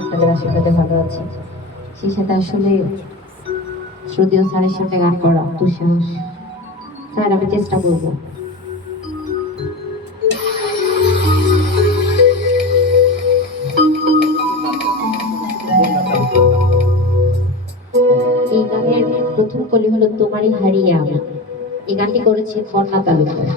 আপনাদের আশীর্বাদে ভালো আছি। সেই সাথে আসলে শ্রুতিও স্যারের সাথে গান করা, দুঃসাহস। স্যার, আমি চেষ্টা করব। এই গানের প্রথম কলি হলো তোমারই হারিয়ে আমি এই গানটি করেছে কন্যা তালুকদার।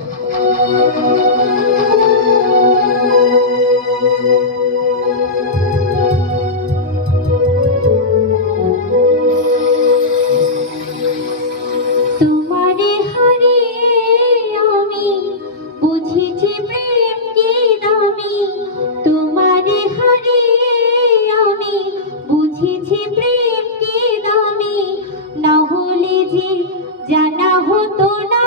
হতো না